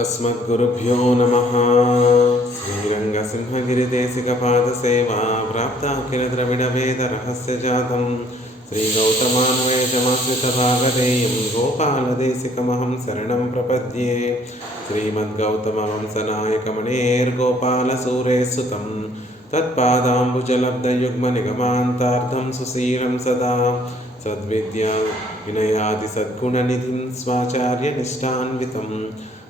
अस्मद्गुरुभ्यो नमः श्रीरङ्गसिंहगिरिदेशिकपादसेवा प्राप्ताखिलद्रविडवेदरहस्यजातं श्रीगौतमान्वयजमाश्रितभागधेयं गोपालदेशिकमहं शरणं प्रपद्ये श्रीमद्गौतमवंशनायकमणेर्गोपालसूरे सुतं तत्पादाम्बुजलब्धयुग्मनिगमान्तार्धं सुशीलं सदा सद्विद्या विनयादिसद्गुणनिधिं स्वाचार्यनिष्ठान्वितं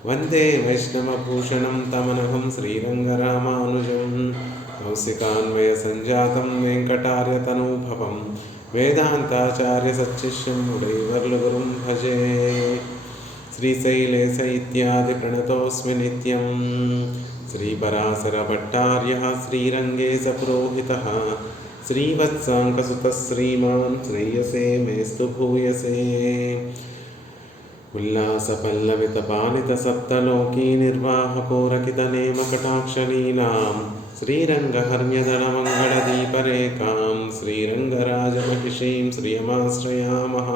वंदे वैष्णवभूषणं तमनहं श्रीरङ्गरामानुजं कौशिकान्वयसञ्जातं वेङ्कटार्यतनूभवं वेदान्ताचार्यसच्शिष्यं उडैवर्लुगुरुं भजे। श्रीशैलेश इत्यादिप्रणतोऽस्मि नित्यं, श्रीपराशरभट्टार्यः श्रीरङ्गे सपुरोहितः श्रीवत्साङ्कसुतः श्रीमान् श्रेयसे मेस्तु भूयसे। उल्लासपल्लवितपालितसप्तलोकी निर्वाहकोरकितनेमकटाक्षलीलां श्रीरङ्गहर्म्यदलमङ्गलदीपरेखां श्रीरङ्गराजमहिषीं श्रियमाश्रयामः।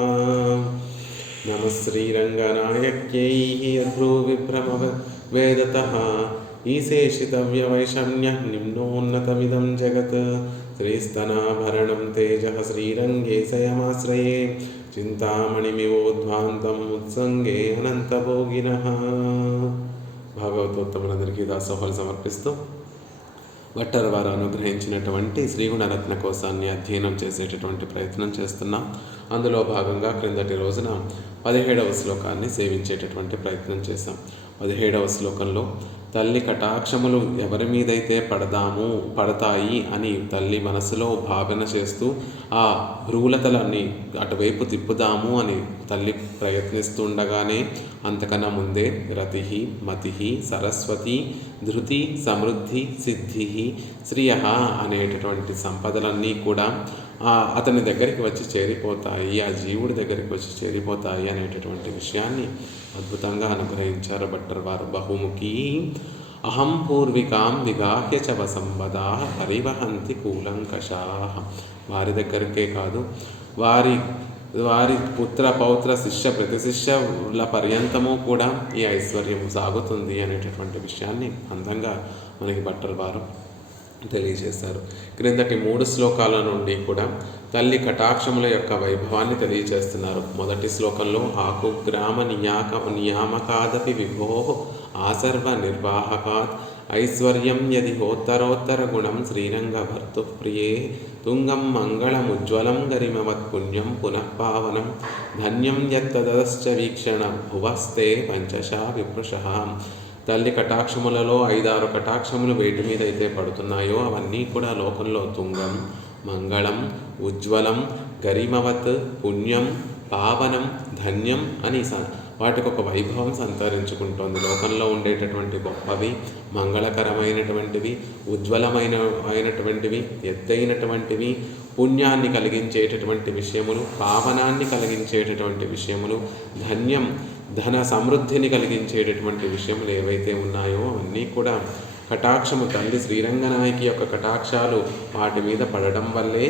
नमः श्रीरङ्गनायक्यैः यद्भ्रूविभ्रमवेदतः ईशेषितव्यवैषम्यः निम्नोन्नतमिदं जगत्। श्रीस्तनाभरणं तेजः श्रीरङ्गे शयमाश्रये చింతామణిమివోద్వాంతం ఉత్సంగే అనంతభోగినః భాగవతోత్తములందరికీ దాసోహలు సమర్పిస్తూ వట్టర్ వారు అనుగ్రహించినటువంటి శ్రీగుణరత్న కోశాన్ని అధ్యయనం చేసేటటువంటి ప్రయత్నం చేస్తున్నాం. అందులో భాగంగా క్రిందటి రోజున పదిహేడవ శ్లోకాన్ని సేవించేటటువంటి ప్రయత్నం చేశాం. పదిహేడవ శ్లోకంలో తల్లి కటాక్షములు ఎవరి మీదైతే పడదాము పడతాయి అని తల్లి మనసులో భావన చేస్తూ ఆ భ్రూలతలన్నీ అటువైపు తిప్పుదాము అని తల్లి ప్రయత్నిస్తుండగానే అంతకన్నా ముందే రతి మతి సరస్వతి ధృతి సమృద్ధి సిద్ధి శ్రియ అనేటటువంటి సంపదలన్నీ కూడా అతని దగ్గరికి వచ్చి చేరిపోతాయి ఆ జీవుడి దగ్గరికి వచ్చి చేరిపోతాయి అనేటటువంటి విషయాన్ని అద్భుతంగా అనుగ్రహించారు భట్టర్ వారు. బహుముఖి అహం పూర్వికాం విగాహ్య చ వసంవదా పరివహంతి కూలంకషా. వారి దగ్గరికే కాదు వారి వారి పుత్ర పౌత్ర శిష్య ప్రతి శిష్యుల పర్యంతము కూడా ఈ ఐశ్వర్యం సాగుతుంది అనేటటువంటి విషయాన్ని అందంగా మనకి భట్టర్ వారు తెలియజేశారు. క్రిందటి మూడు శ్లోకాల నుండి కూడా తల్లి కటాక్షముల యొక్క వైభవాన్ని తెలియజేస్తున్నారు. మొదటి శ్లోకంలో ఆకు గ్రామ నియాక నియామకాదపి విభో ఆసర్వ నిర్వాహకాత్ ఐశ్వర్యం యది హోత్తరోత్తర గుణం శ్రీరంగ భర్తు ప్రియే తుంగం మంగళముజ్వలం గరిమవత్ పుణ్యం పునఃపావనం ధన్యం యత్తదశ్చ వీక్షణ భువస్తే పంచశా విమృష తల్లి కటాక్షములలో ఐదారు కటాక్షములు వేటి మీద అయితే పడుతున్నాయో అవన్నీ కూడా లోకంలో తుంగం మంగళం ఉజ్వలం గరిమవత్ పుణ్యం పావనం ధన్యం అని వాటికి ఒక వైభవం సంతరించుకుంటోంది. లోకంలో ఉండేటటువంటి గొప్పవి మంగళకరమైనటువంటివి ఉజ్వలమైన అయినటువంటివి ఎత్తైనటువంటివి పుణ్యాన్ని కలిగించేటటువంటి విషయములు పావనాన్ని కలిగించేటటువంటి విషయములు ధన్యం ధన సమృద్ధిని కలిగించేటటువంటి విషయములు ఏవైతే ఉన్నాయో అవన్నీ కూడా కటాక్షము తల్లి శ్రీరంగనాయకి యొక్క కటాక్షాలు వాటి మీద పడటం వల్లే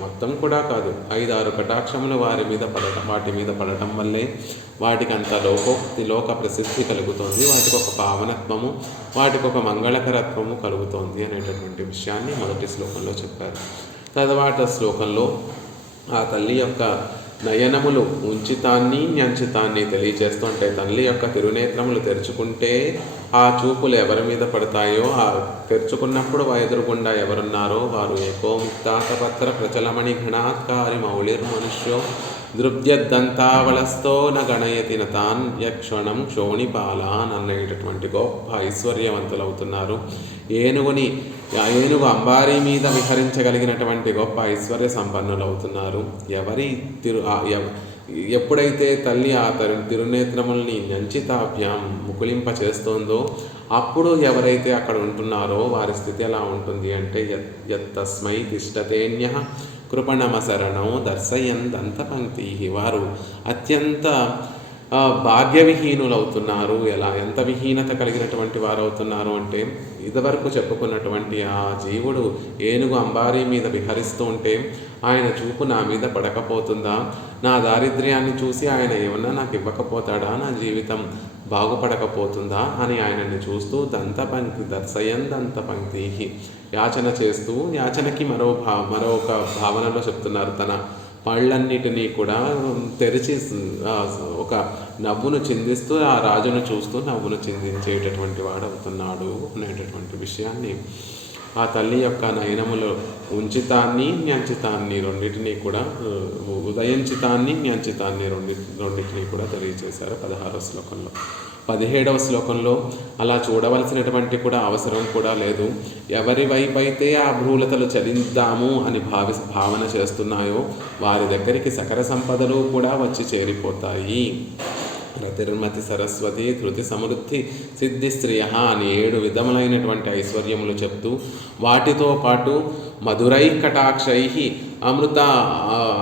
మొత్తం కూడా కాదు ఐదారు కటాక్షములు వారి మీద పడటం వాటి మీద పడటం వల్లే వాటికి అంత లోకోక్తి లోక ప్రసిద్ధి కలుగుతోంది. వాటికి ఒక పావనత్వము వాటికి ఒక మంగళకరత్వము కలుగుతోంది అనేటటువంటి విషయాన్ని మొదటి శ్లోకంలో చెప్పారు. తర్వాత శ్లోకంలో ఆ తల్లి యొక్క నయనములు ఉంచితాన్ని న్యంచితాన్ని తెలియజేస్తుంటే తల్లి యొక్క తిరునేత్రములు తెరుచుకుంటే ఆ చూపులు ఎవరి మీద పడతాయో ఆ తెరుచుకున్నప్పుడు ఎదురుగుండా ఎవరున్నారో వారు ఏకోముక్తాతపత్ర ప్రచలమణి ఘనాత్కారి మౌళిర్ మనుష్యో దృప్యద్దంతావళస్తో నగణయతి గణయతిన తాన్ యక్షణం క్షోణిపాలాన్ అనేటటువంటి గొప్ప ఐశ్వర్యవంతులవుతున్నారు. ఏనుగుని ఏనుగు అంబారీ మీద విహరించగలిగినటువంటి గొప్ప ఐశ్వర్య సంపన్నులవుతున్నారు. ఎవరి తిరు ఎప్పుడైతే తల్లి ఆ తరు తిరునేత్రముల్ని నంచితాభ్యాం ముకులింప చేస్తోందో అప్పుడు ఎవరైతే అక్కడ ఉంటున్నారో వారి స్థితి ఎలా ఉంటుంది అంటే యత్తస్మై తిష్టతేన్య కృపణమశరణం దర్శయంతంతపంక్తి వారు అత్యంత భాగ్య భాగ్యవిహీనులు అవుతున్నారు ఎలా ఎంత విహీనత కలిగినటువంటి వారు అవుతున్నారు అంటే ఇదివరకు చెప్పుకున్నటువంటి ఆ జీవుడు ఏనుగు అంబారీ మీద విహరిస్తూ ఉంటే ఆయన చూపు నా మీద పడకపోతుందా? నా దారిద్ర్యాన్ని చూసి ఆయన ఏమన్నా నాకు ఇవ్వకపోతాడా? నా జీవితం బాగుపడకపోతుందా? అని ఆయనని చూస్తూ దంతపంక్తి దర్శయం దంత పంక్తి యాచన చేస్తూ యాచనకి మరో భా మరొక భావనలో చెప్తున్నారు. తన పళ్ళన్నిటినీ కూడా తెరిచి ఒక నవ్వును చిందిస్తూ ఆ రాజును చూస్తూ నవ్వును చిందించేటటువంటి వాడవుతున్నాడు అనేటటువంటి విషయాన్ని ఆ తల్లి యొక్క నయనములో ఉంచితాన్ని న్యంచితాన్ని రెండింటినీ కూడా ఉదయంచితాన్ని ఉదయించితాన్ని న్యంచితాన్ని రెండి రెండింటినీ కూడా తెలియజేశారు పదహారో శ్లోకంలో. పదిహేడవ శ్లోకంలో అలా చూడవలసినటువంటి కూడా అవసరం కూడా లేదు. ఎవరి వైపు అయితే ఆ భ్రూలతలు చలిద్దాము అని భావి భావన చేస్తున్నాయో వారి దగ్గరికి సకర సంపదలు కూడా వచ్చి చేరిపోతాయి. రతిర్మతి సరస్వతి ధృతి సమృద్ధి సిద్ధి స్త్రియ అని ఏడు విధములైనటువంటి ఐశ్వర్యములు చెప్తూ వాటితో పాటు మధురై కటాక్షై అమృత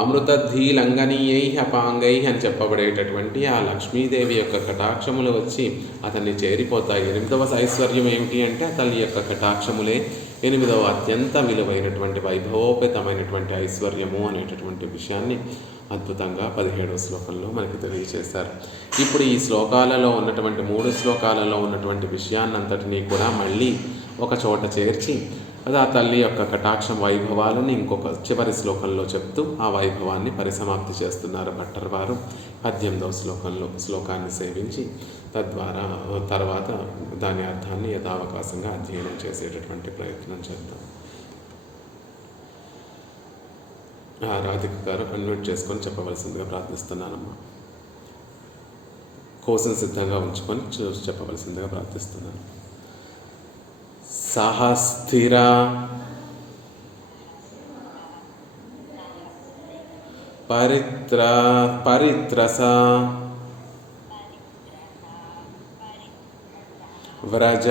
అమృతధీ అమృతధీలంఘనీయై అపాంగై అని చెప్పబడేటటువంటి ఆ లక్ష్మీదేవి యొక్క కటాక్షములు వచ్చి అతన్ని చేరిపోతాయి. ఎనిమిదవ ఐశ్వర్యం ఏమిటి అంటే తల్లి యొక్క కటాక్షములే. ఎనిమిదవ అత్యంత విలువైనటువంటి వైభవోపేతమైనటువంటి ఐశ్వర్యము అనేటటువంటి విషయాన్ని అద్భుతంగా పదిహేడవ శ్లోకంలో మనకి తెలియజేశారు ఇప్పుడు ఈ శ్లోకాలలో ఉన్నటువంటి మూడు శ్లోకాలలో ఉన్నటువంటి విషయాన్నంతటినీ కూడా మళ్ళీ ఒక చోట చేర్చి అది ఆ తల్లి యొక్క కటాక్షం వైభవాలను ఇంకొక చివరి శ్లోకంలో చెప్తూ ఆ వైభవాన్ని పరిసమాప్తి చేస్తున్నారు భట్టర్ వారు. పద్దెనిమిదవ శ్లోకంలో శ్లోకాన్ని సేవించి తద్వారా తర్వాత దాని అర్థాన్ని యథావకాశంగా అధ్యయనం చేసేటటువంటి ప్రయత్నం చేద్దాం ఆ రాధిక గారు కన్వర్ట్ చేసుకొని చెప్పవలసిందిగా ప్రార్థిస్తున్నానమ్మా. కోసం సిద్ధంగా ఉంచుకొని చూ- చెప్పవలసిందిగా ప్రార్థిస్తున్నాను. సహస్థిర పరిత్ర పరిత్రస వ్రజ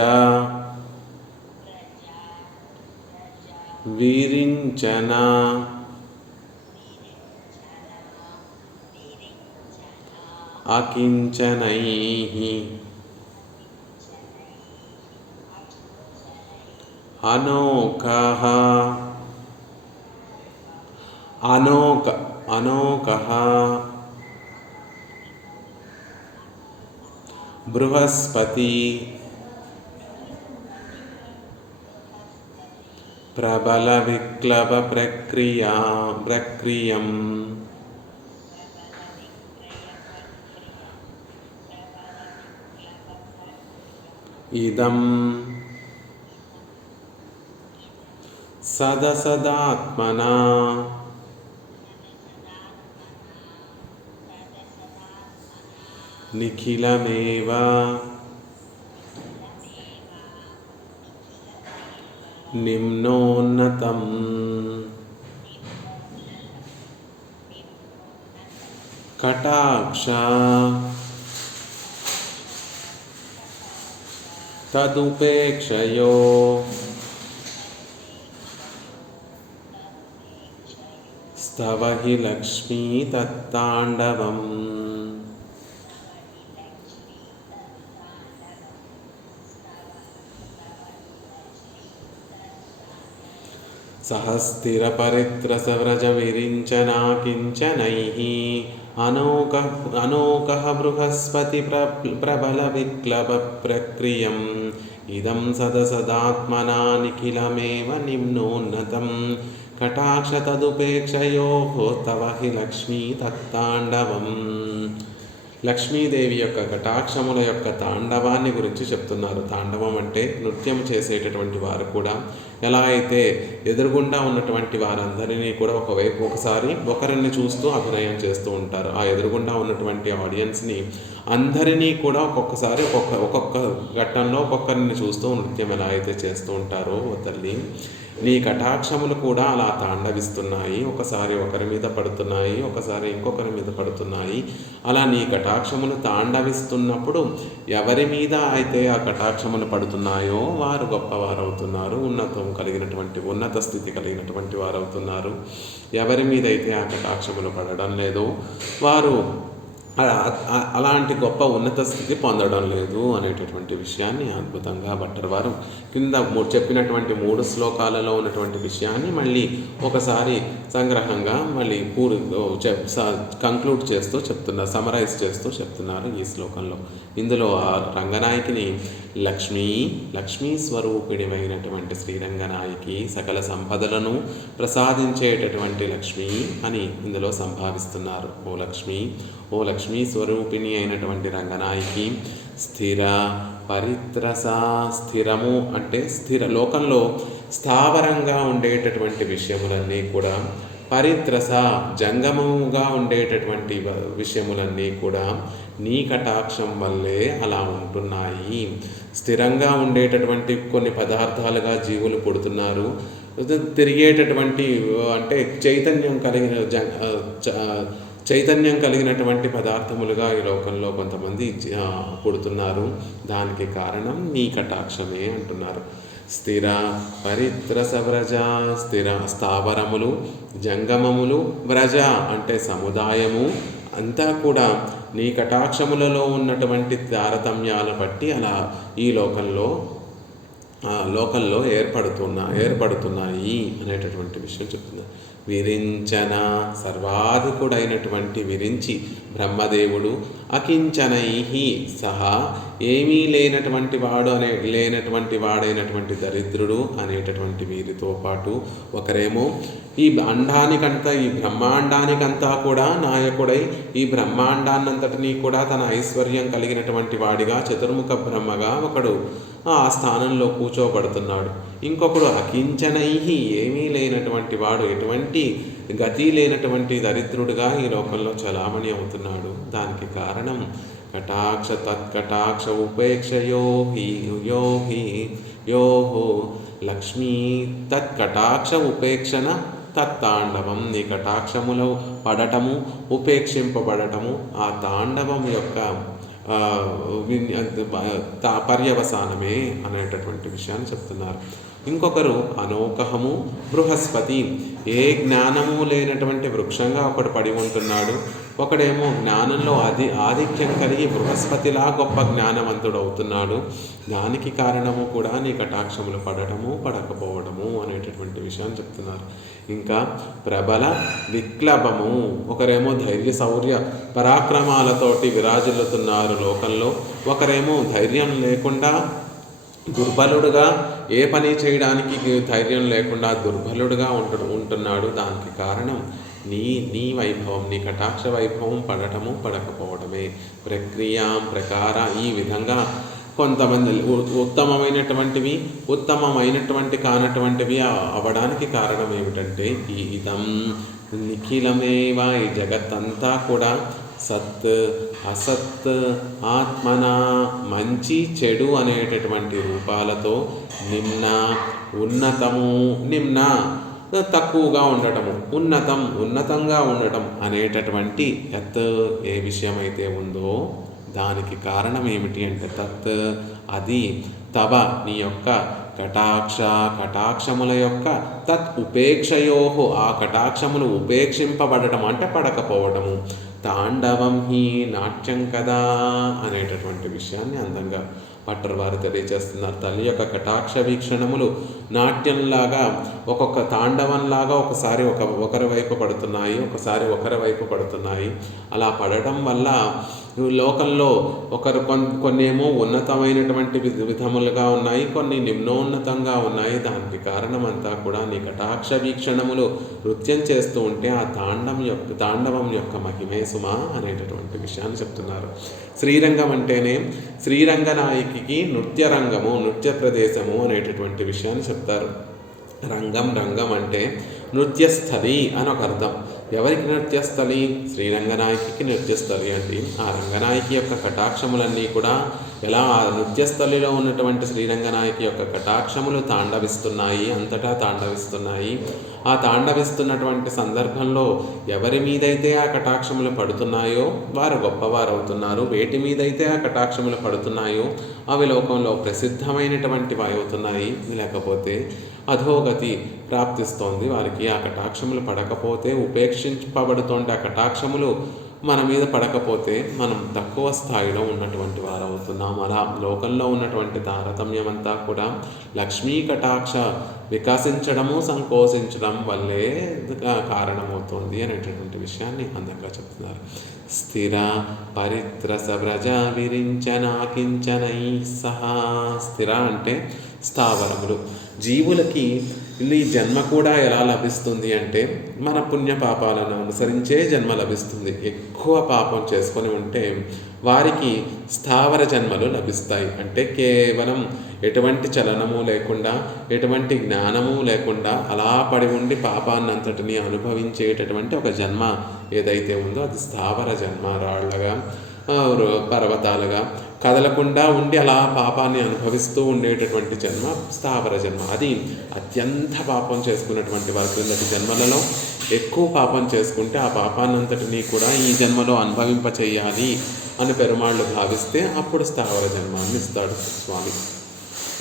విరించన अकिञ्चनैः अनोकः। अनोक अनोकः। बृहस्पति। प्रबलविक्लवप्रक्रिया प्रक्रियम्। इदम्। सदसदात्मना निखिलमेव। निम्नोन्नतम्। कटाक्षा। तदुपेक्षयो। स्तव हि लक्ष्मी तत्ताण्डवम् सहस्थिरपरित्रसव्रजविरिञ्चना किञ्चनैः अनोकः बृहस्पति प्रबलविक्लवप्रक्रियम्। ఇదం సదసదాత్మనానిఖిలమేవ నిమ్నోన్నతం కటాక్షతదుపేక్షయో తవ హి లక్ష్మీ తత్తాండవం లక్ష్మీదేవి యొక్క కటాక్షముల యొక్క తాండవాన్ని గురించి చెప్తున్నారు. తాండవం అంటే నృత్యం చేసేటటువంటి వారు కూడా ఎలా అయితే ఎదురుగుండా ఉన్నటువంటి వారందరినీ కూడా ఒకవైపు ఒకసారి ఒకరిని చూస్తూ అభినయం చేస్తూ ఉంటారు. ఆ ఎదురుగుండా ఉన్నటువంటి ఆడియన్స్ని అందరినీ కూడా ఒక్కొక్కసారి ఒక్కొక్క ఒక్కొక్క ఘట్టంలో ఒక్కొక్కరిని చూస్తూ నృత్యం ఎలా అయితే చేస్తూ ఉంటారో తల్లి నీ కటాక్షములు కూడా అలా తాండవిస్తున్నాయి. ఒకసారి ఒకరి మీద పడుతున్నాయి ఒకసారి ఇంకొకరి మీద పడుతున్నాయి. అలా నీ కటాక్షములు తాండవిస్తున్నప్పుడు ఎవరి మీద అయితే ఆ కటాక్షములు పడుతున్నాయో వారు గొప్పవారు అవుతున్నారు ఉన్నతం కలిగినటువంటి ఉన్నత స్థితి కలిగినటువంటి వారు అవుతున్నారు ఎవరి మీద అయితే ఆ కటాక్షములు పడడం లేదో వారు అలాంటి గొప్ప ఉన్నత స్థితి పొందడం లేదు అనేటటువంటి విషయాన్ని అద్భుతంగా భట్టర్ వారు. కింద చెప్పినటువంటి మూడు శ్లోకాలలో ఉన్నటువంటి విషయాన్ని మళ్ళీ ఒకసారి సంగ్రహంగా మళ్ళీ పూర్ కంక్లూడ్ చేస్తూ చెప్తున్నారు సమరైజ్ చేస్తూ చెప్తున్నారు ఈ శ్లోకంలో. ఇందులో ఆ రంగనాయకిని లక్ష్మీ లక్ష్మీ స్వరూపిణిమైనటువంటి శ్రీరంగనాయకి సకల సంపదలను ప్రసాదించేటటువంటి లక్ష్మి అని ఇందులో సంభావిస్తున్నారు. ఓ లక్ష్మి ఓ లక్ష్మీ స్వరూపిణి అయినటువంటి రంగనాయకి స్థిర పరిత్రస స్థిరము అంటే స్థిర లోకంలో స్థావరంగా ఉండేటటువంటి విషయములన్నీ కూడా పరిత్రస జంగమముగా ఉండేటటువంటి విషయములన్నీ కూడా నీ కటాక్షం వల్లే అలా ఉంటున్నాయి. స్థిరంగా ఉండేటటువంటి కొన్ని పదార్థాలుగా జీవులు పుడుతున్నారు. తిరిగేటటువంటి అంటే చైతన్యం కలిగిన చైతన్యం కలిగినటువంటి పదార్థములుగా ఈ లోకంలో కొంతమంది పుడుతున్నారు. దానికి కారణం నీ కటాక్షమే అంటున్నారు. స్థిర పరిత్రస వ్రజ స్థిర స్థావరములు జంగమములు వ్రజ అంటే సముదాయము అంతా కూడా నీ కటాక్షములలో ఉన్నటువంటి తారతమ్యాల బట్టి అలా ఈ లోకంలో లోకంలో ఏర్పడుతున్న ఏర్పడుతున్నాయి అనేటటువంటి విషయం చెప్తున్నారు విరించన? సర్వాధికుడైనటువంటి విరించి బ్రహ్మదేవుడు అకించనై సహా ఏమీ లేనటువంటి వాడు అనే లేనటువంటి వాడైనటువంటి దరిద్రుడు అనేటటువంటి వీరితో పాటు ఒకరేమో ఈ అండానికంతా ఈ బ్రహ్మాండానికంతా కూడా నాయకుడై ఈ బ్రహ్మాండాన్నంతటినీ కూడా తన ఐశ్వర్యం కలిగినటువంటి వాడిగా చతుర్ముఖ బ్రహ్మగా ఒకడు. ఆ స్థానంలో కూర్చోబడుతున్నాడు. ఇంకొకడు అకించనై ఏమీ లేనటువంటి వాడు ఎటువంటి గతి లేనటువంటి దరిద్రుడుగా ఈ లోకంలో చలామణి అవుతున్నాడు. దానికి కారణం కటాక్ష తత్కటాక్ష ఉపేక్షయో హి యో హి యోహో లక్ష్మీ తత్కటాక్ష ఉపేక్షణ తత్తాండవం. నీ కటాక్షములో పడటము ఉపేక్షింపబడటము ఆ తాండవం యొక్క పర్యవసానమే అనేటటువంటి విషయాన్ని చెప్తున్నారు. ఇంకొకరు అనోకహము బృహస్పతి. ఏ జ్ఞానము లేనటువంటి వృక్షంగా ఒకడు పడి ఉంటున్నాడు. ఒకడేమో జ్ఞానంలో అది ఆధిక్యం కలిగి బృహస్పతిలా గొప్ప జ్ఞానవంతుడు అవుతున్నాడు దానికి కారణము కూడా నీ కటాక్షములు పడటము పడకపోవడము అనేటటువంటి విషయాన్ని చెప్తున్నారు. ఇంకా ప్రబల విక్లభము. ఒకరేమో ధైర్య శౌర్య పరాక్రమాలతోటి విరాజిల్లుతున్నారు లోకంలో. ఒకరేమో ధైర్యం లేకుండా దుర్బలుడుగా ఏ పని చేయడానికి ధైర్యం లేకుండా దుర్బలుడుగా ఉంటు ఉంటున్నాడు. దానికి కారణం నీ నీ వైభవం నీ కటాక్ష వైభవం పడటము పడకపోవడమే. ప్రక్రియ ప్రకార ఈ విధంగా కొంతమంది ఉత్తమమైనటువంటివి ఉత్తమమైనటువంటి కానటువంటివి అవడానికి కారణం ఏమిటంటే ఈ ఇదం నిఖిలమేవా ఈ జగత్తంతా కూడా సత్ అసత్ ఆత్మన మంచి చెడు అనేటటువంటి రూపాలతో నిమ్న ఉన్నతము నిమ్న తక్కువగా ఉండటము ఉన్నతం ఉన్నతంగా ఉండటం అనేటటువంటి ఎత్ ఏ విషయమైతే ఉందో దానికి కారణం ఏమిటి అంటే తత్ అది తవ నీ యొక్క కటాక్ష కటాక్షముల యొక్క తత్ ఉపేక్షయోహో ఆ కటాక్షములు ఉపేక్షింపబడటం అంటే పడకపోవటము తాండవం హీ నాట్యం కదా అనేటటువంటి విషయాన్ని అందంగా పట్టర్ వారు తెలియజేస్తున్నారు. తల్లి యొక్క కటాక్ష వీక్షణములు నాట్యంలాగా ఒక్కొక్క తాండవంలాగా ఒకసారి ఒక ఒకరి వైపు పడుతున్నాయి ఒకసారి ఒకరి వైపు పడుతున్నాయి. అలా పడటం వల్ల లోకంలో ఒకరు కొన్ని ఏమో ఉన్నతమైనటువంటి విధములుగా ఉన్నాయి కొన్ని నిమ్నోన్నతంగా ఉన్నాయి. దానికి కారణం అంతా కూడా నీ కటాక్ష వీక్షణములు నృత్యం చేస్తూ ఉంటే ఆ తాండం యొక్క తాండవం యొక్క మహిమే సుమా అనేటటువంటి విషయాన్ని చెప్తున్నారు. శ్రీరంగం అంటేనే శ్రీరంగనాయకి నృత్య రంగము నృత్య ప్రదేశము అనేటటువంటి విషయాన్ని చెప్తారు. రంగం రంగం అంటే నృత్యస్థలి అని ఒక అర్థం. ఎవరికి నృత్యస్థలి? శ్రీరంగనాయకి నృత్యస్థలి అండి ఆ రంగనాయకి యొక్క కటాక్షములన్నీ కూడా ఎలా ఆ నృత్యస్థలిలో ఉన్నటువంటి శ్రీరంగనాయకి యొక్క కటాక్షములు తాండవిస్తున్నాయి అంతటా తాండవిస్తున్నాయి. ఆ తాండవిస్తున్నటువంటి సందర్భంలో ఎవరి మీదైతే ఆ కటాక్షములు పడుతున్నాయో వారు గొప్పవారు అవుతున్నారు వేటి మీదైతే ఆ కటాక్షములు పడుతున్నాయో అవి లోకంలో ప్రసిద్ధమైనటువంటి అవుతున్నాయి లేకపోతే అధోగతి ప్రాప్తిస్తోంది వారికి. ఆ కటాక్షములు పడకపోతే ఉపేక్షించబడుతుంటే ఆ కటాక్షములు మన మీద పడకపోతే మనం తక్కువ స్థాయిలో ఉన్నటువంటి వారు అవుతున్నాం అలా లోకంలో ఉన్నటువంటి తారతమ్యం అంతా కూడా లక్ష్మీ కటాక్ష వికసించడము సంకోచించడం వల్లే కారణమవుతుంది అనేటటువంటి విషయాన్ని అందంగా చెప్తున్నారు. స్థిర పరిత్రస వ్రజ విరించనా కించనై సహా. స్థిర అంటే స్థావరములు. జీవులకి ఈ జన్మ కూడా ఎలా లభిస్తుంది అంటే మన పుణ్య పాపాలను అనుసరించే జన్మ లభిస్తుంది. ఎక్కువ పాపం చేసుకొని ఉంటే వారికి స్థావర జన్మలు లభిస్తాయి. అంటే కేవలం ఎటువంటి చలనము లేకుండా ఎటువంటి జ్ఞానము లేకుండా అలా పడి ఉండి పాపాన్నంతటిని అనుభవించేటటువంటి ఒక జన్మ ఏదైతే ఉందో అది స్థావర జన్మ రాళ్ళగా పర్వతాలుగా కదలకుండా ఉండి అలా పాపాన్ని అనుభవిస్తూ ఉండేటటువంటి జన్మ స్థావర జన్మ. అది అత్యంత పాపం చేసుకున్నటువంటి వారి క్రిందటి జన్మలలో ఎక్కువ పాపం చేసుకుంటే ఆ పాపాన్నంతటినీ కూడా ఈ జన్మలో అనుభవింప చేయాలి అని పెరుమాళ్ళు భావిస్తే అప్పుడు స్థావర జన్మాన్ని ఇస్తాడు స్వామి.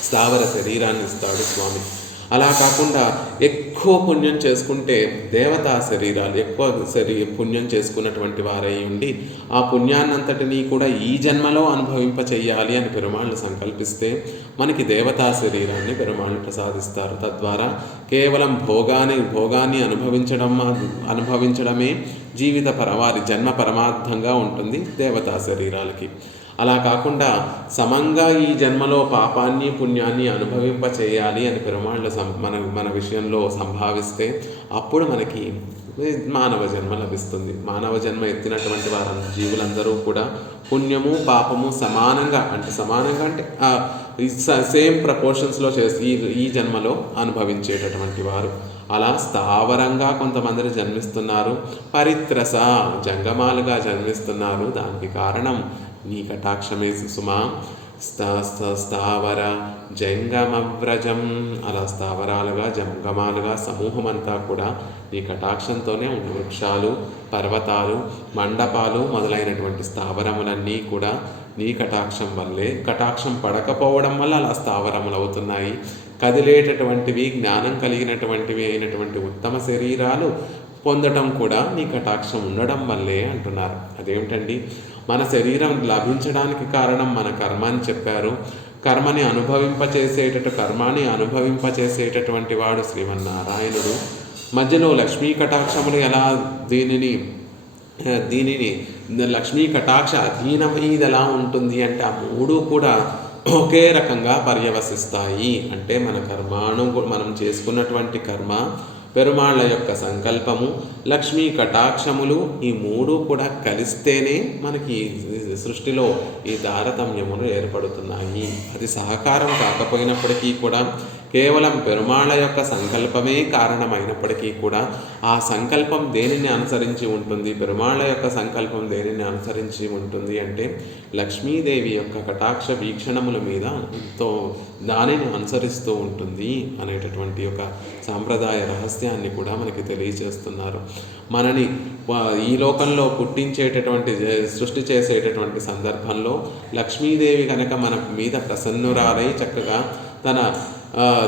స్థావర శరీరాన్ని ఇస్తాడు స్వామి. అలా కాకుండా ఎక్కువ పుణ్యం చేసుకుంటే దేవతా శరీరాలు ఎక్కువ శరీ పుణ్యం చేసుకున్నటువంటి వారై ఉండి ఆ పుణ్యాన్నంతటినీ కూడా ఈ జన్మలో అనుభవింప చెయ్యాలి అని పెరుమాళ్ళు సంకల్పిస్తే మనకి దేవతా శరీరాన్ని పెరుమాళ్ళు ప్రసాదిస్తారు. తద్వారా కేవలం భోగాన్ని భోగాన్ని అనుభవించడం అనుభవించడమే జీవిత పరవారి జన్మ పరమార్థంగా ఉంటుంది దేవతా శరీరాలకి. అలా కాకుండా సమంగా ఈ జన్మలో పాపాన్ని పుణ్యాన్ని అనుభవింప చేయాలి అని పెరుమాళ్ళ మన మన విషయంలో సంభావిస్తే అప్పుడు మనకి మానవ జన్మ లభిస్తుంది. మానవ జన్మ ఎత్తినటువంటి వారు జీవులందరూ కూడా పుణ్యము పాపము సమానంగా అంటే సమానంగా అంటే సేమ్ ప్రపోర్షన్స్లో చేసి ఈ ఈ జన్మలో అనుభవించేటటువంటి వారు. అలా స్థావరంగా కొంతమంది జన్మిస్తున్నారు. పరిత్రస జంగమాలుగా జన్మిస్తున్నారు. దానికి కారణం నీ కటాక్షమే సుమా స్థావర జంగమవ్రజం. అలా స్థావరాలుగా జంగమాలుగా సమూహం అంతా కూడా నీ కటాక్షంతోనే వృక్షాలు పర్వతాలు మండపాలు మొదలైనటువంటి స్థావరములన్నీ కూడా నీ కటాక్షం వల్లే కటాక్షం పడకపోవడం వల్ల అలా స్థావరములు అవుతున్నాయి కదిలేటటువంటివి జ్ఞానం కలిగినటువంటివి అయినటువంటి ఉత్తమ శరీరాలు పొందటం కూడా నీ కటాక్షం ఉండడం వల్లే అంటున్నారు. అదేమిటండి? మన శరీరం లభించడానికి కారణం మన కర్మ అని చెప్పారు. కర్మని అనుభవింపచేసేటటు కర్మాన్ని అనుభవింపచేసేటటువంటి వాడు శ్రీమన్నారాయణుడు. మధ్యలో లక్ష్మీ కటాక్షములు ఎలా దీనిని దీనిని లక్ష్మీ కటాక్ష అధీనమైది ఎలా ఉంటుంది అంటే ఆ మూడు కూడా ఒకే రకంగా పర్యవసిస్తాయి. అంటే మన కర్మాను మనం చేసుకున్నటువంటి కర్మ పెరుమాళ్ళ యొక్క సంకల్పము లక్ష్మీ కటాక్షములు ఈ మూడు కూడా కలిస్తేనే మనకి సృష్టిలో ఈ తారతమ్యములు ఏర్పడుతున్నాయి. అది సహకారం కాకపోయినప్పటికీ కూడా కేవలం పెరుమాళ యొక్క సంకల్పమే కారణమైనప్పటికీ కూడా ఆ సంకల్పం దేనిని అనుసరించి ఉంటుంది? పెరుమాళ యొక్క సంకల్పం దేనిని అనుసరించి ఉంటుంది అంటే లక్ష్మీదేవి యొక్క కటాక్ష వీక్షణముల మీద ఎంతో దానిని అనుసరిస్తూ ఉంటుంది అనేటటువంటి ఒక సాంప్రదాయ రహస్యాన్ని కూడా మనకి తెలియజేస్తున్నారు. మనని ఈ లోకంలో పుట్టించేటటువంటి సృష్టి చేసేటటువంటి సందర్భంలో లక్ష్మీదేవి కనుక మన మీద ప్రసన్నురాలై చక్కగా తన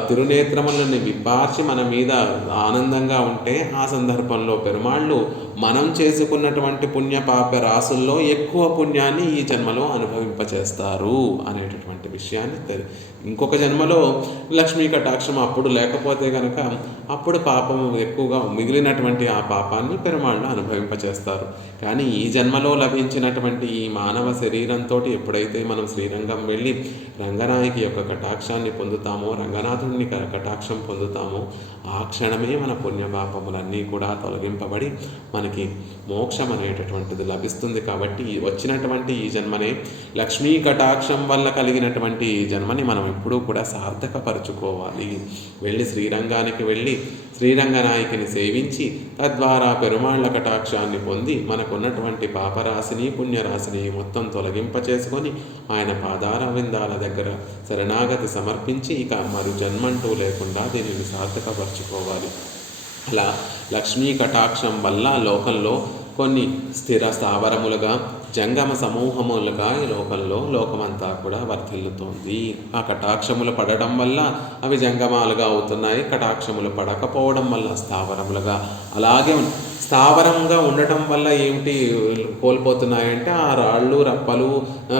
తిరునేత్రములను విపార్చి మన మీద ఆనందంగా ఉంటే ఆ సందర్భంలో పెరుమాళ్ళు మనం చేసుకున్నటువంటి పుణ్య పాప రాసుల్లో ఎక్కువ పుణ్యాన్ని ఈ జన్మలో అనుభవింపచేస్తారు అనేటటువంటి విషయాన్ని ఇంకొక జన్మలో లక్ష్మీ కటాక్షం అప్పుడు లేకపోతే కనుక అప్పుడు పాపం ఎక్కువగా మిగిలినటువంటి ఆ పాపాన్ని పెరుమాళ్ళు అనుభవింపచేస్తారు. కానీ ఈ జన్మలో లభించినటువంటి ఈ మానవ శరీరంతో ఎప్పుడైతే మనం శ్రీరంగం వెళ్ళి రంగనాయకి యొక్క కటాక్షాన్ని పొందుతామో రంగనాథుడిని కటాక్షం పొందుతామో ఆ క్షణమే మన పుణ్యపాపములన్నీ కూడా తొలగింపబడి మనకి మోక్షం అనేటటువంటిది లభిస్తుంది కాబట్టి వచ్చినటువంటి ఈ జన్మనే లక్ష్మీ కటాక్షం వల్ల కలిగినటువంటి ఈ జన్మని మనం ఎప్పుడూ కూడా సార్థకపరుచుకోవాలి. వెళ్ళి శ్రీరంగానికి వెళ్ళి శ్రీరంగనాయకిని సేవించి తద్వారా పెరుమాళ్ళ కటాక్షాన్ని పొంది మనకున్నటువంటి పాపరాశిని పుణ్యరాశిని మొత్తం తొలగింప చేసుకొని ఆయన పాదార విందాల దగ్గర శరణాగతి సమర్పించి ఇక మరి జన్మంటూ లేకుండా దీనిని సార్థకపరచుకోవాలి. అలా లక్ష్మీ కటాక్షం వల్ల లోకంలో కొన్ని స్థిర స్థావరములుగా జంగమ సమూహములుగా ఈ లోకంలో లోకమంతా కూడా వర్ధిల్లుతోంది. ఆ కటాక్షములు పడడం వల్ల అవి జంగమాలుగా అవుతున్నాయి. కటాక్షములు పడకపోవడం వల్ల స్థావరములుగా అలాగే స్థావరంగా ఉండటం వల్ల ఏమిటి కోల్పోతున్నాయంటే ఆ రాళ్ళు రప్పలు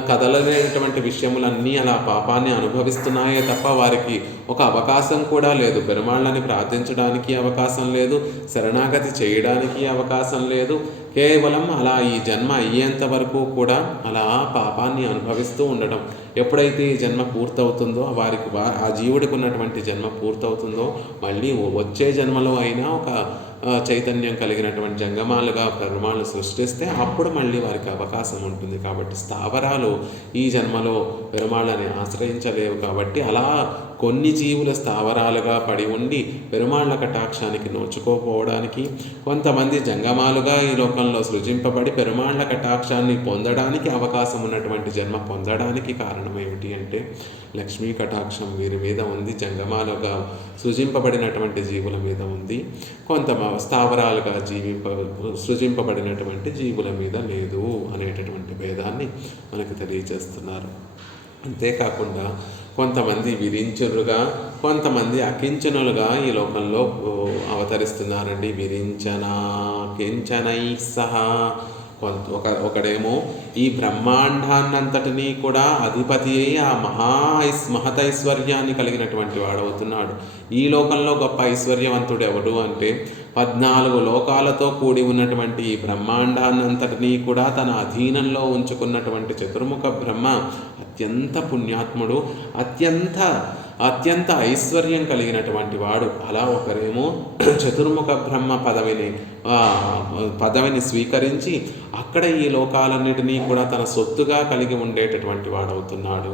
కదలనేటువంటి విషయములన్నీ అలా పాపాన్ని అనుభవిస్తున్నాయే తప్ప వారికి ఒక అవకాశం కూడా లేదు. పెరుమాళ్ళని ప్రార్థించడానికి అవకాశం లేదు. శరణాగతి చేయడానికి అవకాశం లేదు. కేవలం అలా ఈ జన్మ అయ్యేంత వరకు కూడా అలా పాపాన్ని అనుభవిస్తూ ఉండటం ఎప్పుడైతే ఈ జన్మ పూర్తవుతుందో వారికి ఆ జీవుడికి ఉన్నటువంటి జన్మ పూర్తవుతుందో మళ్ళీ వచ్చే జన్మలో అయినా ఒక చైతన్యం కలిగినటువంటి జంగమాలుగా పెరుమాళ్ళు సృష్టిస్తే అప్పుడు మళ్ళీ వారికి అవకాశం ఉంటుంది. కాబట్టి స్థావరాలు ఈ జన్మలో పెరుమాళ్ళని ఆశ్రయించలేవు కాబట్టి అలా కొన్ని జీవుల స్థావరాలుగా పడి ఉండి పెరుమాళ్ళ కటాక్షానికి నోచుకోపోవడానికి కొంతమంది జంగమాలుగా ఈ లోకంలో సృజింపబడి పెరుమాళ్ళ కటాక్షాన్ని పొందడానికి అవకాశం ఉన్నటువంటి జన్మ పొందడానికి కారణం ఏమిటి అంటే లక్ష్మీ కటాక్షం వీరి మీద ఉంది జంగమాలుగా సృజింపబడినటువంటి జీవుల మీద ఉంది. కొంత స్థావరాలుగా జీవింప సృజింపబడినటువంటి జీవుల మీద లేదు అనేటటువంటి భేదాన్ని మనకు తెలియజేస్తున్నారు. అంతేకాకుండా కొంతమంది విరించులుగా కొంతమంది అకించనులుగా ఈ లోకంలో అవతరిస్తున్నారండి. విరించన కించనై సహా. కొంత ఒక ఒకడేమో ఈ బ్రహ్మాండాన్నంతటినీ కూడా అధిపతి అయి ఆ మహా మహత మహతైశ్వర్యాన్ని కలిగినటువంటి వాడవుతున్నాడు. ఈ లోకంలో గొప్ప ఐశ్వర్యవంతుడు ఎవడు అంటే పద్నాలుగు లోకాలతో కూడి ఉన్నటువంటి ఈ బ్రహ్మాండాన్నంతటినీ కూడా తన అధీనంలో ఉంచుకున్నటువంటి చతుర్ముఖ బ్రహ్మ అత్యంత పుణ్యాత్ముడు అత్యంత అత్యంత ఐశ్వర్యం కలిగినటువంటి వాడు. అలా ఒకరేమో చతుర్ముఖ బ్రహ్మ పదవిని పదవిని స్వీకరించి అక్కడ ఈ లోకాలన్నిటినీ కూడా తన సొత్తుగా కలిగి ఉండేటటువంటి వాడవుతున్నాడు.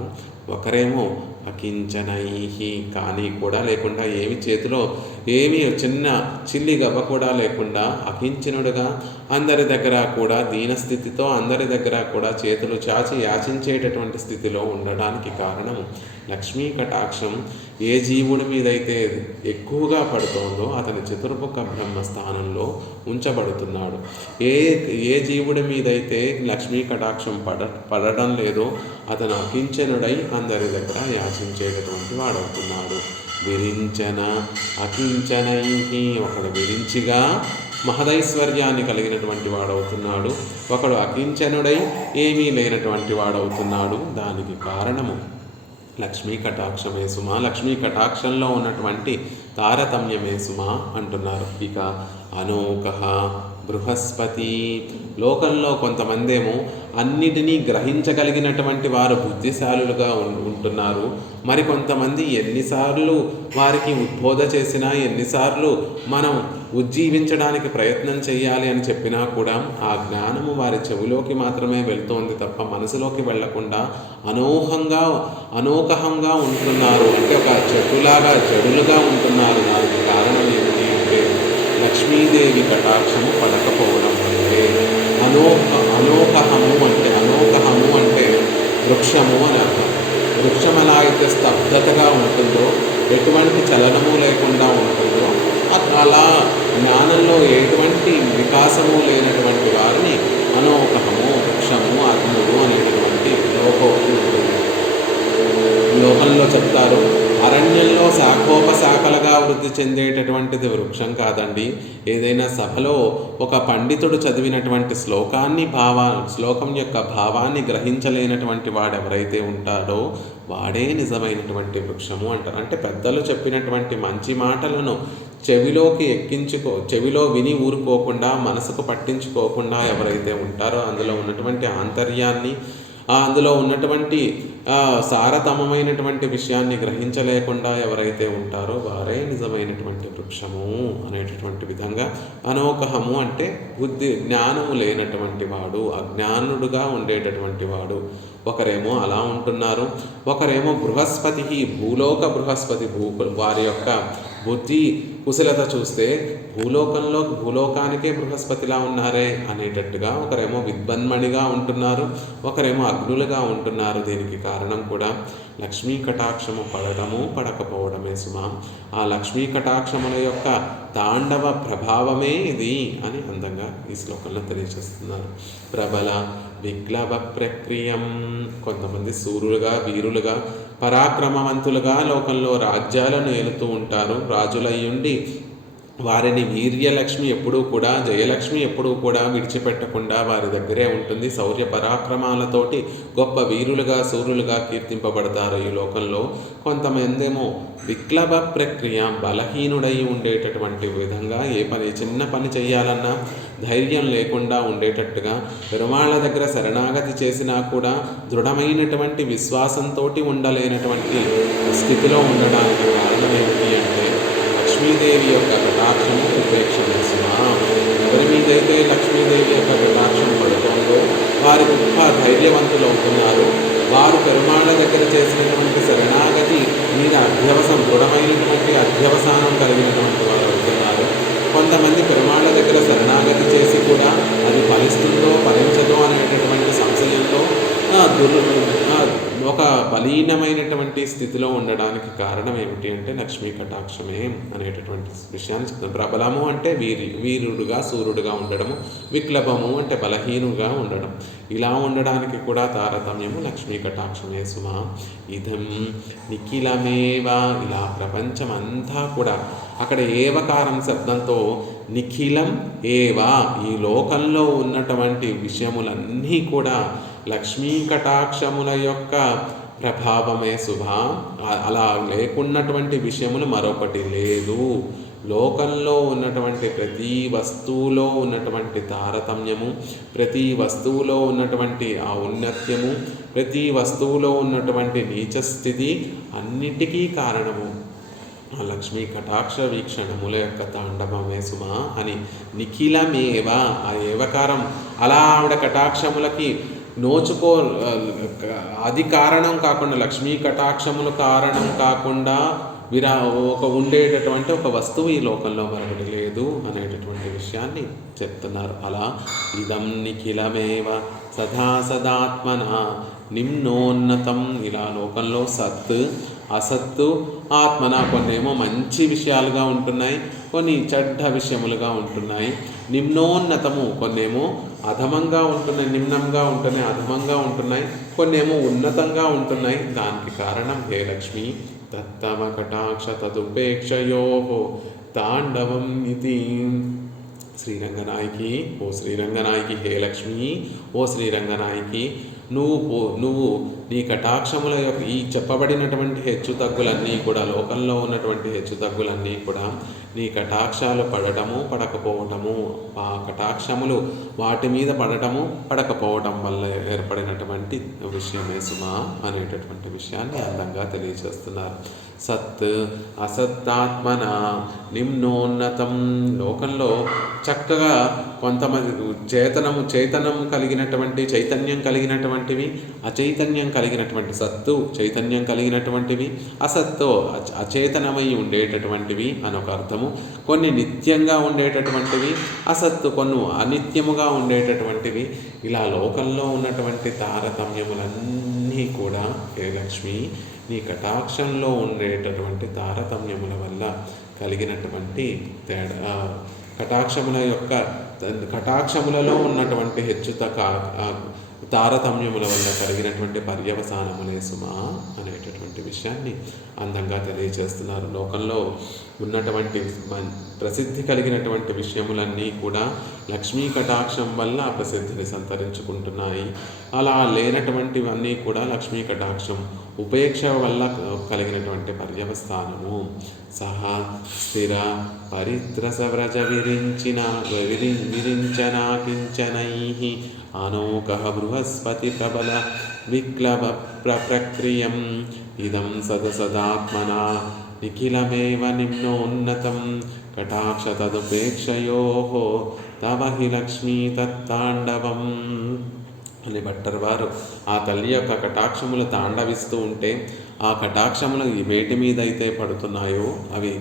ఒకరేమో అకించనైహి కానీ కూడా లేకుండా ఏమి చేతిలో ఏమి చిన్న చిల్లి గవ్వ కూడా లేకుండా అకించనుడుగా అందరి దగ్గర కూడా దీనస్థితితో అందరి దగ్గర కూడా చేతులు చాచి యాచించేటటువంటి స్థితిలో ఉండడానికి కారణం లక్ష్మీ కటాక్షం ఏ జీవుడి మీదైతే ఎక్కువగా పడుతోందో అతని చతుర్ముఖ బ్రహ్మ స్థానంలో ఉంచబడుతున్నాడు. ఏ ఏ జీవుడి మీదైతే లక్ష్మీ కటాక్షం పడ పడడం లేదో అతను అకించనుడై అందరి దగ్గర యాచించేటటువంటి వాడవుతున్నాడు. విరించన అకించనై ఒకడు విరించిగా మహదైశ్వర్యాన్ని కలిగినటువంటి వాడవుతున్నాడు. ఒకడు అకించనుడై ఏమీ లేనటువంటి వాడవుతున్నాడు. దానికి కారణము లక్ష్మీ కటాక్షమే సుమ లక్ష్మీ కటాక్షంలో ఉన్నటువంటి తారతమ్యమే సుమ అంటున్నారు. ఇక అనోక బృహస్పతి. లోకంలో కొంతమందేమో అన్నిటినీ గ్రహించగలిగినటువంటి వారు బుద్ధిశాలులుగా ఉం- ఉంటున్నారు. మరి కొంతమంది ఎన్నిసార్లు వారికి ఉద్బోధ చేసినా ఎన్నిసార్లు మనం ఉజ్జీవించడానికి ప్రయత్నం చేయాలి అని చెప్పినా కూడా ఆ జ్ఞానము వారి చెవిలోకి మాత్రమే వెళ్తోంది తప్ప మనసులోకి వెళ్ళకుండా అనోహంగా అనోకహంగా ఉంటున్నారు. అంటే ఒక చెట్టులాగా జడులుగా ఉంటున్నారు. దానికి కారణం ఏమిటి అంటే లక్ష్మీదేవి కటాక్షము పడకపోవడం అంటే అనోక అనోకహము అంటే అనోకహము అంటే వృక్షము అని అర్థం. వృక్షం ఎలా అయితే స్తబ్దతగా ఉంటుందో ఎటువంటి చలనము లేకుండా ఉంటుందో అలా జ్ఞానంలో ఎటువంటి వికాసము లేనటువంటి వారిని అనోకహము వృక్షము అగ్నుడు అనేటటువంటి లోకోక్తి ఉంటుంది. లోకంలో చెప్తారు అరణ్యంలో శాఖోపశాఖలుగా వృద్ధి చెందేటటువంటిది వృక్షం కాదండి. ఏదైనా సభలో ఒక పండితుడు చదివినటువంటి శ్లోకాన్ని భావా శ్లోకం యొక్క భావాన్ని గ్రహించలేనటువంటి వాడు ఎవరైతే ఉంటాడో వాడే నిజమైనటువంటి వృక్షము అంటారు. అంటే పెద్దలు చెప్పినటువంటి మంచి మాటలను చెవిలోకి ఎక్కించుకో చెవిలో విని ఊరుకోకుండా మనసుకు పట్టించుకోకుండా ఎవరైతే ఉంటారో అందులో ఉన్నటువంటి ఆంతర్యాన్ని అందులో ఉన్నటువంటి సారతమమైనటువంటి విషయాన్ని గ్రహించలేకుండా ఎవరైతే ఉంటారో వారే నిజమైనటువంటి వృక్షము అనేటటువంటి విధంగా అనోకహము అంటే బుద్ధి జ్ఞానము లేనటువంటి వాడు అజ్ఞానుడుగా ఉండేటటువంటి వాడు. ఒకరేమో అలా ఉంటున్నారు ఒకరేమో బృహస్పతి భూలోక బృహస్పతి భూ వారి యొక్క బుద్ధి కుశలత చూస్తే భూలోకంలో భూలోకానికే బృహస్పతిలా ఉన్నారే అనేటట్టుగా ఒకరేమో విద్వన్మణిగా ఉంటున్నారు ఒకరేమో అగ్నులుగా ఉంటున్నారు. దీనికి కారణం కూడా లక్ష్మీ కటాక్షము పడటము పడకపోవడమే సుమా. ఆ లక్ష్మీ కటాక్షముల యొక్క తాండవ ప్రభావమే ఇది అని అందంగా ఈ శ్లోకంలో తెలియజేస్తున్నారు. ప్రబల విప్లవ ప్రక్రియం. కొంతమంది సూర్యులుగా వీరులుగా పరాక్రమవంతులుగా లోకంలో రాజ్యాలను ఏలుతూ ఉంటారు. రాజులయ్యుండి వారిని వీర్యలక్ష్మి ఎప్పుడూ కూడా జయలక్ష్మి ఎప్పుడూ కూడా విడిచిపెట్టకుండా వారి దగ్గరే ఉంటుంది. శౌర్య పరాక్రమాలతోటి గొప్ప వీరులుగా సూర్యులుగా కీర్తింపబడతారు ఈ లోకంలో. కొంతమందేమో విక్లవ ప్రక్రియ బలహీనుడై ఉండేటటువంటి విధంగా ఏ పని చిన్న పని చేయాలన్నా ధైర్యం లేకుండా ఉండేటట్టుగా పెరుమాళ్ళ దగ్గర శరణాగతి చేసినా కూడా దృఢమైనటువంటి విశ్వాసంతో ఉండలేనటువంటి స్థితిలో ఉండడానికి కారణమేమిటి లక్ష్మీదేవి యొక్క కటాక్షము ఉపేక్షించిన. ఎవరి మీదైతే లక్ష్మీదేవి యొక్క కటాక్షం పడుతుందో వారు గొప్ప ధైర్యవంతులు అవుతున్నారు వారు పెరుమాళ్ళ దగ్గర చేసినటువంటి శరణాగతి మీద అధ్యవసం దృఢమైనటువంటి అధ్యవసానం కలిగినటువంటి వారు అవుతున్నారు. కొంతమంది పెరుమాళ్ళ దగ్గర శరణాగతి చేసి కూడా అది ఫలిస్తుందో ఫలించదో అనేటటువంటి సంశయంలో దుర్ ఒక బలీనమైనటువంటి స్థితిలో ఉండడానికి కారణం ఏమిటి అంటే లక్ష్మీ కటాక్షమే అనేటటువంటి విషయాన్ని చెప్తాను ప్రబలము అంటే వీరి వీరుడుగా సూర్యుడుగా ఉండడము విక్లభము అంటే బలహీనుగా ఉండడం. ఇలా ఉండడానికి కూడా తారతమ్యము లక్ష్మీ కటాక్షమే సుమా. ఇదం నిఖిలమేవా. ఇలా ప్రపంచం అంతా కూడా అక్కడ ఏవకారం శబ్దంతో నిఖిలం ఏవా. ఈ లోకంలో ఉన్నటువంటి విషయములన్నీ కూడా లక్ష్మీ కటాక్షముల యొక్క ప్రభావమే శుభ. అలా లేకున్నటువంటి విషయములు మరొకటి లేదు. లోకంలో ఉన్నటువంటి ప్రతి వస్తువులో ఉన్నటువంటి తారతమ్యము ప్రతి వస్తువులో ఉన్నటువంటి ఔన్నత్యము ప్రతి వస్తువులో ఉన్నటువంటి నీచస్థితి అన్నిటికీ కారణము. ఆ లక్ష్మీ కటాక్ష వీక్షణముల యొక్క తాండవమే సుమ అని నిఖిలమేవ ఆ ఏవకారం. అలా ఆవిడ కటాక్షములకి నోచుకో అది కారణం కాకుండా లక్ష్మీ కటాక్షములు కారణం కాకుండా విరా ఒక ఉండేటటువంటి ఒక వస్తువు ఈ లోకంలో మరొకటి లేదు అనేటటువంటి విషయాన్ని చెప్తున్నారు. అలా ఇదం నిఖిలమేవ సదా సదాత్మన నిమ్నోన్నతం. ఇలా లోకంలో సత్ అసత్తు ఆత్మన కొన్నేమో మంచి విషయాలుగా ఉంటున్నాయి కొన్ని చెడ్డ విషయములుగా ఉంటున్నాయి. నిమ్నోన్నతము. కొన్నేమో అధమంగా ఉంటున్నాయి నిమ్నంగా ఉంటున్నాయి అధమంగా ఉంటున్నాయి కొన్ని ఏమో ఉన్నతంగా ఉంటున్నాయి. దానికి కారణం హే లక్ష్మి తత్తమ కటాక్ష తదుపేక్షయో తాండవం ఇది శ్రీరంగనాయకి ఓ శ్రీరంగనాయకి హే లక్ష్మి ఓ శ్రీరంగనాయకి నువ్వు నువ్వు నీ కటాక్షముల యొక్క ఈ చెప్పబడినటువంటి హెచ్చు తగ్గులన్నీ కూడా లోకంలో ఉన్నటువంటి హెచ్చు తగ్గులన్నీ కూడా నీ కటాక్షాలు పడటము పడకపోవటము ఆ కటాక్షములు వాటి మీద పడటము పడకపోవటం వల్ల ఏర్పడినటువంటి విషయమే సుమా అనేటటువంటి విషయాన్ని అందంగా తెలియజేస్తున్నారు. సత్ అసత్తాత్మన నిమ్నోన్నతం. లోకంలో చక్కగా కొంతమంది చేతనము చైతన్యం కలిగినటువంటి చైతన్యం కలిగినటువంటివి అచైతన్యం కలిగినటువంటి సత్తు చైతన్యం కలిగినటువంటివి అసత్తు అచేతనమై ఉండేటటువంటివి అని ఒక అర్థము. కొన్ని నిత్యంగా ఉండేటటువంటివి అసత్తు కొన్ని అనిత్యముగా ఉండేటటువంటివి. ఇలా లోకంలో ఉన్నటువంటి తారతమ్యములన్నీ కూడా హే లక్ష్మి నీ కటాక్షంలో ఉండేటటువంటి తారతమ్యముల వల్ల కలిగినటువంటి తేడా కటాక్షముల యొక్క కటాక్షములలో ఉన్నటువంటి హెచ్చుత తారతమ్యముల వల్ల కలిగినటువంటి పర్యవసానములే సుమా అనేటటువంటి విషయాన్ని అందంగా తెలియజేస్తున్నారు. లోకంలో ఉన్నటువంటి ప్రసిద్ధి కలిగినటువంటి విషయములన్నీ కూడా లక్ష్మీ కటాక్షం వల్ల ప్రసిద్ధిని సంతరించుకుంటున్నాయి. అలా లేనటువంటివన్నీ కూడా లక్ష్మీ కటాక్షం ఉపేక్ష వల్ల కలిగినటువంటి పర్యవస్థానము. సహా స్థిర పరిత్రసవ్రజ విరించిన విరి విరించనా కించనై అనోక బృహస్పతి ప్రబల విక్లవ ప్రక్రియం. ఇదం సదసదాత్మనా నిఖిలమేవ నిమ్నోన్నతం కటాక్ష తదుపేక్షయో తవ హి లక్ష్మీ తత్తాండవం అని భట్టర్ వారు ఆ తల్లి యొక్క కటాక్షములు తాండవిస్తూ ఉంటే ఆ కటాక్షములు వేటి మీద అయితే పడుతున్నాయో అవి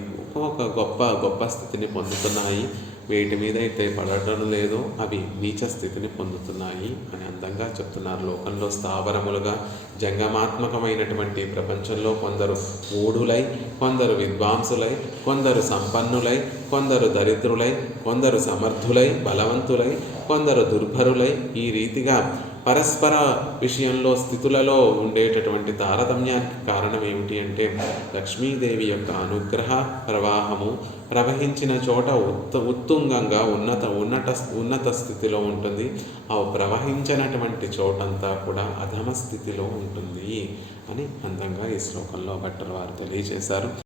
ఒక గొప్ప గొప్ప స్థితిని పొందుతున్నాయి. వేటి మీద అయితే పడటం లేదో అవి నీచ స్థితిని పొందుతున్నాయి అని అందంగా చెప్తున్నారు. లోకంలో స్థావరములుగా జంగమాత్మకమైనటువంటి ప్రపంచంలో కొందరు మూఢులై కొందరు విద్వాంసులై కొందరు సంపన్నులై కొందరు దరిద్రులై కొందరు సమర్థులై బలవంతులై కొందరు దుర్భరులై ఈ రీతిగా పరస్పర విషయంలో స్థితులలో ఉండేటటువంటి తారతమ్యానికి కారణం ఏమిటి అంటే లక్ష్మీదేవి యొక్క అనుగ్రహ ప్రవాహము ప్రవహించిన చోట ఉత్త ఉత్తుంగంగా ఉన్నత ఉన్నత ఉన్నత స్థితిలో ఉంటుంది. ఆ ప్రవహించినటువంటి చోటంతా కూడా అధమ స్థితిలో ఉంటుంది అని అందంగా ఈ శ్లోకంలో భట్టర్ వారు తెలియజేశారు.